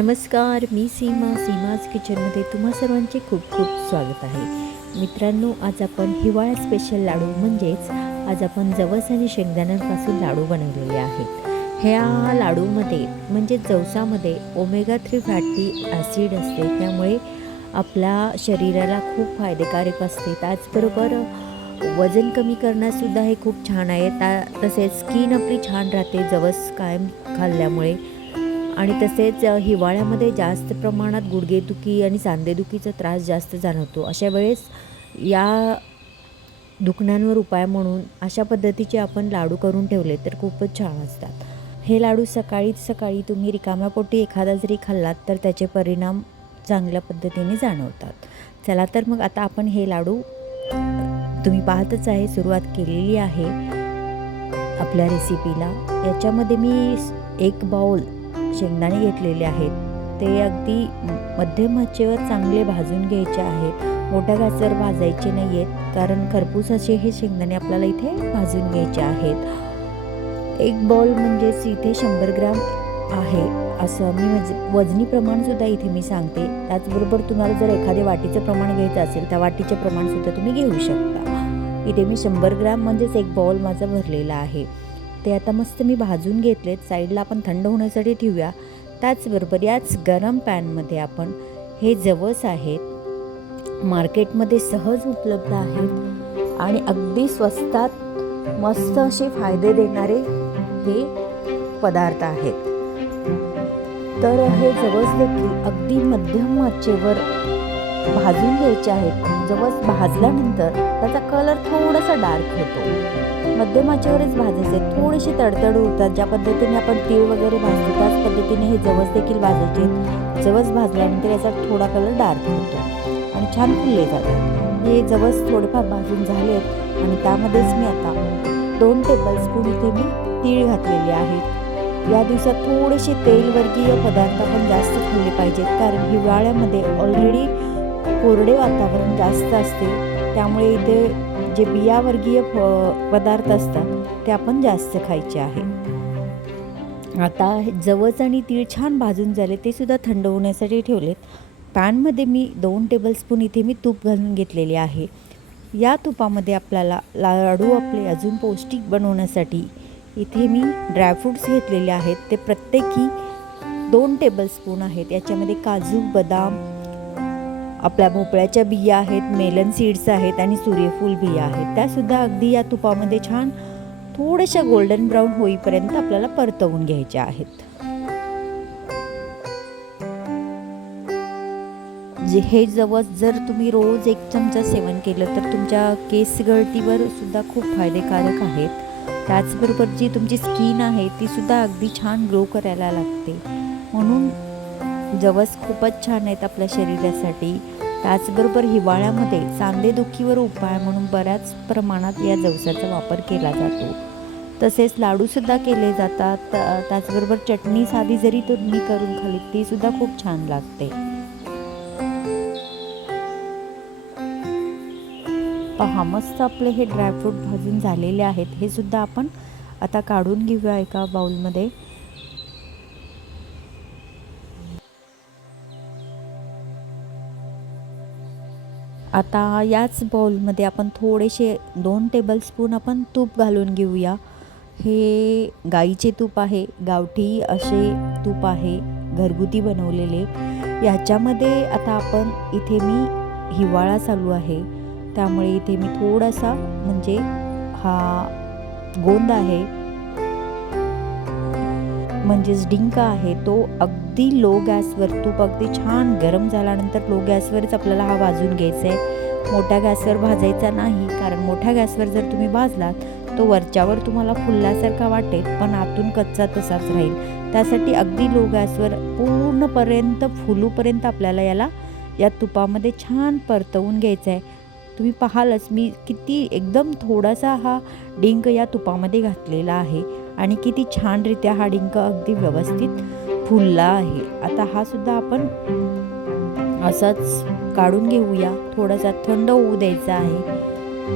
नमस्कार, मी सीमाज किचनमध्ये तुम्हा सर्वांचे खूप खूप स्वागत आहे. मित्रांनो, आज आपण हिवाळा स्पेशल लाडू म्हणजेच आज आपण जवस आणि शेंगदाण्यांपासून लाडू बनवलेले आहेत. ह्या लाडूमध्ये म्हणजे जवसामध्ये ओमेगा 3 फॅटी ॲसिड असते, त्यामुळे आपल्या शरीराला खूप फायदेकारक असते. त्याचबरोबर वजन कमी करण्यासुद्धा हे खूप छान आहे. तसेच स्किन आपली छान राहते जवस कायम खाल्ल्यामुळे. आणि तसेच हिवाळ्यामध्ये जास्त प्रमाणात गुडघेदुखी आणि सांधेदुखीचा त्रास जास्त जाणवतो. अशा वेळेस या दुखण्यांवर उपाय म्हणून अशा पद्धतीचे आपण लाडू करून ठेवले तर खूपच छान असतात. हे लाडू सकाळी तुम्ही रिकाम्या पोटी एखादा जरी खाल्लात तर त्याचे परिणाम चांगल्या पद्धतीने जाणवतात. चला तर मग आता आपण हे लाडू तुम्ही पाहतच आहे, सुरुवात केलेली आहे आपल्या रेसिपीला. याच्यामध्ये मी 1 बाउल शेंगदाणे घेतलेले आहेत. ते अगदी मध्यम आचेवर चांगले भाजून घ्यायचे आहेत. मोठ्या गॅसवर भाजायचे नाही आहेत, कारण खरपूस असे हे शेंगदाणे आपल्याला इथे भाजून घ्यायचे आहेत. 1 बाउल म्हणजेच इथे 100 ग्रॅम आहे असं मी वजनी प्रमाणसुद्धा इथे मी सांगते. त्याचबरोबर तुम्हाला जर एखाद्या वाटीचं प्रमाण घ्यायचं असेल त्या वाटीचे प्रमाणसुद्धा तुम्ही घेऊ शकता. इथे मी 100 ग्रॅम म्हणजेच 1 बाउल माझा भरलेला आहे. ते आता मस्त मी भाजून घेतलेत. साईडला आपण थंड होण्यासाठी ठेवूया. त्याचबरोबर याच गरम पॅनमध्ये आपण हे जवस आहेत, मार्केटमध्ये सहज उपलब्ध आहेत आणि अगदी स्वस्तात मस्त असे फायदे देणारे हे पदार्थ आहेत. तर हे जवस देखील अगदी मध्यम आचेवर भाजून घ्यायचे आहेत. जवस भाजल्यानंतर त्याचा कलर थोडासा डार्क होतो. मध्यम आचेवरच भाजायचे. थोडेसे तडतड होतात. ज्या पद्धतीने आपण तीळ वगैरे भाजतो त्याच पद्धतीने हे जवस देखील भाजायचे. जवस भाजल्यानंतर याचा थोडा कलर डार्क होतो आणि छान फुलले जातात. हे जवस थोडेफार भाजून झालेत आणि त्यामध्येच मी आता 2 टेबलस्पून इथे मी तीळ घातलेले आहेत. या दिवसात थोडेसे तेलवर्गीय पदार्थ आपण जास्त खाल्ले पाहिजेत, कारण हिवाळ्यामध्ये ऑलरेडी कोरडे वातावरण जास्त असते. त्यामुळे इथे जे बियावर्गीय पदार्थ असतात ते आपण जास्त खायचे आहे. आता जवस आणि तीळ छान भाजून झाले, ते सुद्धा थंड होण्यासाठी ठेवलेत. पॅनमध्ये मी 2 टेबलस्पून इथे मी तूप घालून घेतलेले आहे. या तुपामध्ये आपल्याला लाडू आपले अजून पौष्टिक बनवण्यासाठी इथे मी ड्रायफ्रूट्स घेतलेले आहेत. ते प्रत्येकी 2 टेबलस्पून आहेत. याच्यामध्ये काजू, बदाम, आपल्या भोपळ्याच्या बिया आहेत, मेलन सीड्स आहेत आणि सूर्यफूल बिया आहेत. त्यासुद्धा अगदी या तुपामध्ये छान थोड्याशा गोल्डन ब्राऊन होईपर्यंत आपल्याला परतवून घ्यायच्या आहेत. हे जवस जर तुम्ही रोज 1 चमचा सेवन केलं तर तुमच्या केस गळतीवर सुद्धा खूप फायदेकारक आहेत. त्याचबरोबर जी तुमची स्किन आहे ती सुद्धा अगदी छान ग्लो करायला लागते. म्हणून जवस खूपच छान आहेत आपल्या शरीरासाठी. त्याचबरोबर हिवाळ्यामध्ये सांधेदुखीवर उपाय म्हणून बऱ्याच प्रमाणात या जवसाचा वापर केला जातो. तसेच लाडूसुद्धा केले जातात. त्याचबरोबर चटणी साधी जरी तुम्ही करून खाल्ली ती सुद्धा खूप छान लागते. पहा, मस्त आपले हे ड्रायफ्रूट भाजून झालेले आहेत. हे सुद्धा आपण आता काढून घेऊया एका बाउलमध्ये. आता याच बाउलमध्ये आपण थोडेसे 2 टेबलस्पून आपण तूप घालून घेऊया. हे गाईचे तूप आहे, गावठी असे तूप आहे, घरगुती बनवलेले. याच्यामध्ये आता आपण इथे मी हिवाळा चालू आहे त्यामुळे इथे मी थोडासा म्हणजे हा गोंद आहे म्हणजेच डिंक आहे, तो अगदी लो गॅसवर, तूप अगदी छान गरम झाल्यानंतर लो गॅसवरच आपल्याला हा भाजून घ्यायचा आहे. मोठ्या गॅसवर भाजायचा नाही, कारण मोठ्या गॅसवर जर तुम्ही भाजलात तो वरच्यावर तुम्हाला फुलल्यासारखा वाटेल पण आतून कच्चा तसाच राहील. त्यासाठी अगदी लो गॅसवर पूर्णपर्यंत फुलूपर्यंत आपल्याला याला या तुपामध्ये छान परतवून घ्यायचं आहे. तुम्ही पाहालच मी किती एकदम थोडासा हा डिंक या तुपामध्ये घातलेला आहे आणि किती छानरित्या हा डिंक अगदी व्यवस्थित फुलला आहे. आता हा सुद्धा आपण असाच काढून घेऊया. थोडासा थंड होऊ द्यायचा आहे.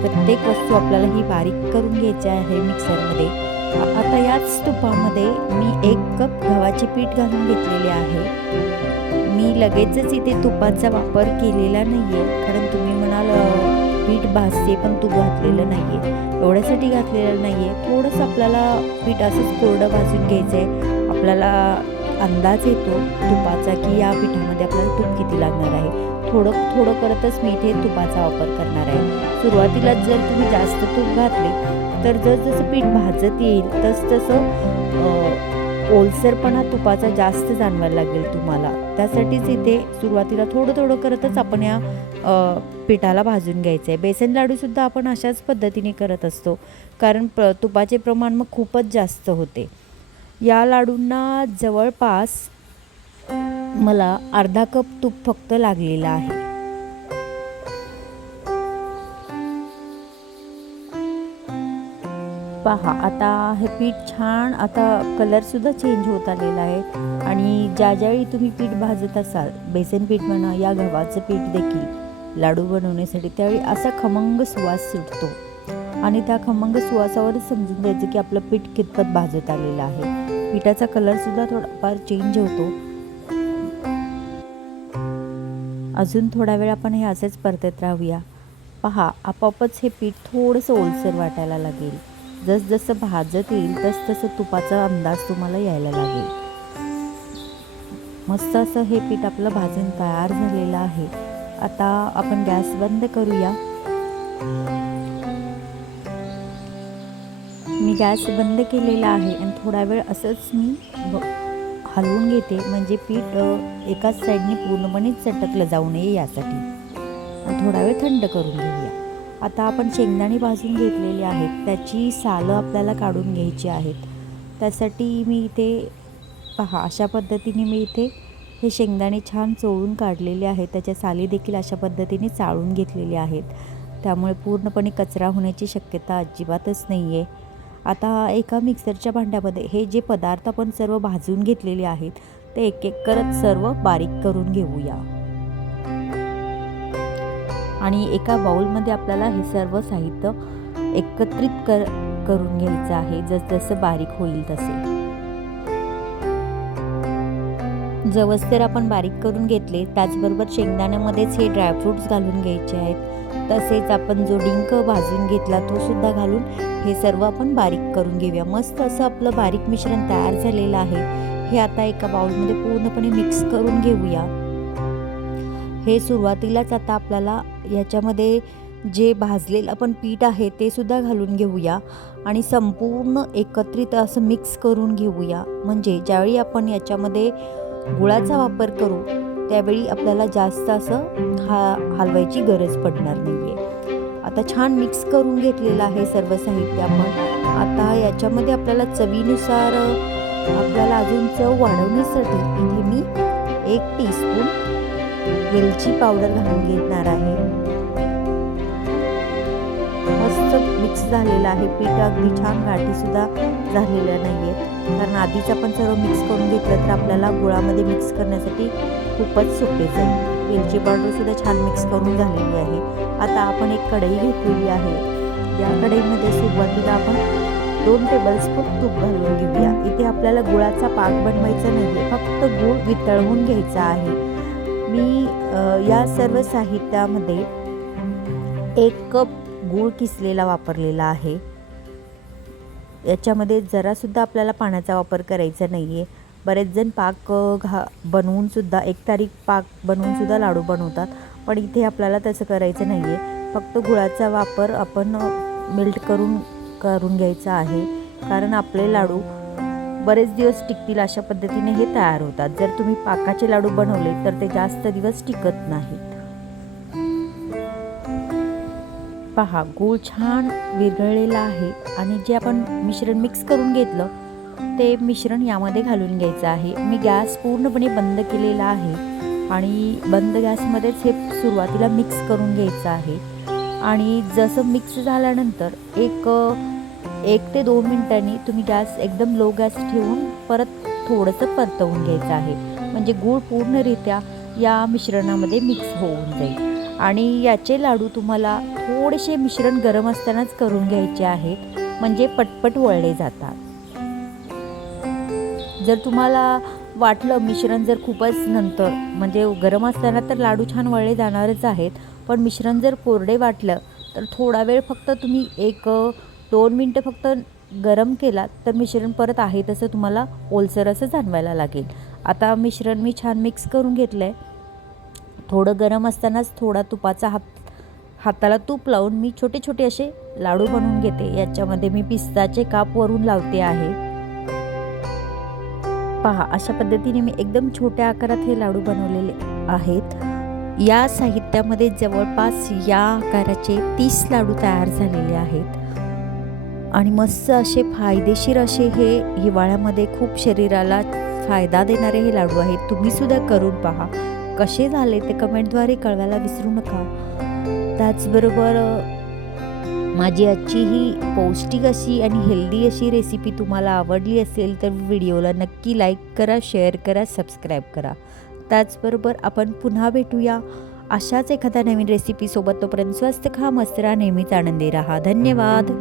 प्रत्येक वस्तू आपल्याला ही बारीक करून घ्यायची आहे मिक्सरमध्ये. आता याच तुपामध्ये मी 1 कप गव्हाचे पीठ घालून घेतलेले आहे. मी लगेचच इथे तुपाचा वापर केलेला नाही आहे, कारण तुम्ही म्हणाल पीठ भाजते पण तूप घातलेलं नाही आहे. एवढ्यासाठी घातलेलं नाही आहे, थोडंसं आपल्याला पीठ असंच कोरडं भाजून घ्यायचं आहे. आपल्याला अंदाज येतो तुपाचा की या पिठामध्ये आपल्याला तूप किती लागणार आहे. थोडं थोडं करतच मी इथे तुपाचा वापर करणार आहे. सुरुवातीला जर तुम्ही जास्त तूप घातले तर जसं पीठ भाजत येईल तसं ओलसरपणा तुपाचा जास्त जाणवायला लागेल तुम्हाला. त्यासाठीच इथे सुरुवातीला थोडं थोडं करतच आपण या पिठाला भाजून घ्यायचं आहे. बेसन लाडूसुद्धा आपण अशाच पद्धतीने करत असतो, कारण तुपाचे प्रमाण मग खूपच जास्त होते. या लाडूंना जवळपास मला अर्धा कप तूप फक्त लागलेलं आहे. पहा आता हे पीठ छान, आता कलरसुद्धा चेंज होत आलेला आहे. आणि ज्यावेळी तुम्ही पीठ भाजत असाल, बेसन पीठ म्हणा या गव्हाचं पीठ देखील लाडू बनवण्यासाठी, त्यावेळी असा खमंग सुवास सुटतो आणि त्या खमंग सुवासावरच समजून द्यायचं की आपलं पीठ कितपत भाजत आलेलं आहे. पिठाचा कलरसुद्धा थोडाफार चेंज होतो. अजून थोडा वेळ आपण हे असंच परतत राहूया. पहा आपोआपच हे पीठ थोडंसं ओलसर वाटायला लागेल. जसजसं भाजत येईल तसं तुपाचा अंदाज तुम्हाला यायला लागेल. मस्त असं हे पीठ आपलं भाजून तयार झालेलं आहे. आता आपण गॅस बंद करूया. मी गॅस बंद केलेला आहे आणि थोडा वेळ असंच मी हलवून घेते, म्हणजे पीठ एकाच साईडने पूर्णपणे चटकलं जाऊ नये यासाठी. थोडा वेळ थंड करून घेऊया. आता आपण शेंगदाणे भाजून घेतलेले आहेत, त्याची सालं आपल्याला काढून घ्यायची आहेत. त्यासाठी मी इथे पहा अशा पद्धतीने मी इथे हे शेंगदाणे छान चोळून काढलेले आहेत. त्याच्या साली देखील अशा पद्धतीने चाळून घेतलेले आहेत, त्यामुळे पूर्णपणे कचरा होण्याची शक्यता अजिबातच नाही आहे. आता एका मिक्सरच्या भांड्यामध्ये हे जे पदार्थ आपण सर्व भाजून घेतलेले आहेत ते एक एक करत सर्व बारीक करून घेऊया. आणि एका बाउलमध्ये आपल्याला हे सर्व साहित्य एकत्रित करून घ्यायचं आहे, जसं बारीक होईल तसे. जवस आपण बारीक करून घेतले, त्याचबरोबर शेंगदाण्यामध्येच हे ड्रायफ्रूट्स घालून घ्यायचे आहेत. तसेच आपण जो डिंक भाजून घेतला तो सुद्धा घालून हे सर्व आपण बारीक करून घेऊया. मस्त असं आपलं बारीक मिश्रण तयार झालेलं आहे. हे आता एका बाउलमध्ये पूर्णपणे मिक्स करून घेऊया. हे सुरुवातीलाच आता आपल्याला याच्यामध्ये जे भाजलेलं आपण पीठ आहे ते सुद्धा घालून घेऊया आणि संपूर्ण एकत्रित असं मिक्स करून घेऊया. म्हणजे ज्यावेळी आपण याच्यामध्ये गुळाचा वापर करू त्यावेळी आपल्याला जास्त असं हलवायची गरज पडणार नाही आहे. आता छान मिक्स करून घेतलेलं आहे सर्व साहित्य आपण. आता याच्यामध्ये आपल्याला चवीनुसार आपल्याला अजून चव वाढवण्यासाठी इथे मी 1 टीस्पून वेलची पावडर घालून घेणार आहे. मस्त मिक्स झालेलं आहे पीठ, अगदी छान गाठीसुद्धा झालेल्या नाही आहेत, कारण आधीच आपण सर्व मिक्स करून घेतलं तर आपल्याला गुळामध्ये मिक्स करण्यासाठी खूपच सोपे जाईल. वेलची पावडरसुद्धा छान मिक्स करून झालेली आहे. आता आपण एक कढई घेतलेली आहे. या कढईमध्ये सुरुवातीला आपण 2 टेबलस्पून तूप घालून घेऊया. इथे आपल्याला गुळाचा पाक बनवायचा नाही, फक्त गूळ वितळवून घ्यायचा आहे. मी या सर्व साहित्यामध्ये 1 कप गूळ किसलेला वापरलेला आहे. याच्यामध्ये जरासुद्धा आपल्याला पाण्याचा वापर करायचा नाही आहे. बरेच जण पाक बनवूनसुद्धा 1 तारीख पाक बनवूनसुद्धा लाडू बनवतात, पण इथे आपल्याला तसं करायचं नाही आहे. फक्त गुळाचा वापर आपण मेल्ट करून घ्यायचा आहे, कारण आपले लाडू बरेच दिवस टिकतील अशा पद्धतीने हे तयार होतात. जर तुम्ही पाकाचे लाडू बनवले तर ते जास्त दिवस टिकत नाहीत. पहा गूळ छान विरघळलेला आहे आणि जे आपण मिश्रण मिक्स करून घेतलं ते मिश्रण यामध्ये घालून घ्यायचं आहे. मी गॅस पूर्णपणे बंद केलेला आहे आणि बंद गॅसमध्येच हे सुरुवातीला मिक्स करून घ्यायचं आहे. आणि जसं मिक्स झाल्यानंतर 1 ते 2 मिनिटांनी तुम्ही गॅस एकदम लो गॅस ठेवून परत थोडंसं परतवून घ्यायचं आहे, म्हणजे गूळ पूर्णरित्या या मिश्रणामध्ये मिक्स होऊन जाईल. आणि याचे लाडू तुम्हाला थोडेसे मिश्रण गरम असतानाच करून घ्यायचे आहेत, म्हणजे पटपट वळले जातात. जर तुम्हाला वाटलं मिश्रण जर खूपच नंतर म्हणजे गरम असताना तर लाडू छान वळले जाणारच आहेत, पण मिश्रण जर कोरडे वाटलं तर थोडा वेळ फक्त तुम्ही 1-2 मिनटं फक्त गरम केलात तर मिश्रण परत आहे तसं तुम्हाला ओलसर असं जाणवायला लागेल. आता मिश्रण मी छान मिक्स करून घेतलं आहे. थोडं गरम असतानाच थोडा तुपाचा हाताला तूप लावून मी छोटे छोटे असे लाडू बनवून घेते. याच्यामध्ये मी पिस्ताचे काप वरून लावते आहे. पहा, अशा पद्धतीने मी एकदम छोट्या आकारात हे लाडू बनवलेले आहेत. या साहित्यामध्ये जवळपास या आकाराचे 30 लाडू तयार झालेले आहेत आणि मस्त असे फायदेशीर असे हे हिवाळ्यामध्ये खूप शरीराला फायदा देणारे हे लाडू आहेत. तुम्ही सुद्धा करून पहा. कसे झाले ते कमेंटद्वारे कळवायला विसरू नका. त्याचबरोबर माझी आजची ही पौष्टिक अशी आणि हेल्दी अशी रेसिपी तुम्हाला आवडली असेल तर व्हिडिओला नक्की लाईक करा, शेअर करा, सबस्क्राईब करा. त्याचबरोबर आपण पुन्हा भेटूया अशाच एखाद्या नवीन रेसिपीसोबत. तोपर्यंत स्वस्त खा, मस्त राहा, नेहमीच आनंदी राहा. धन्यवाद.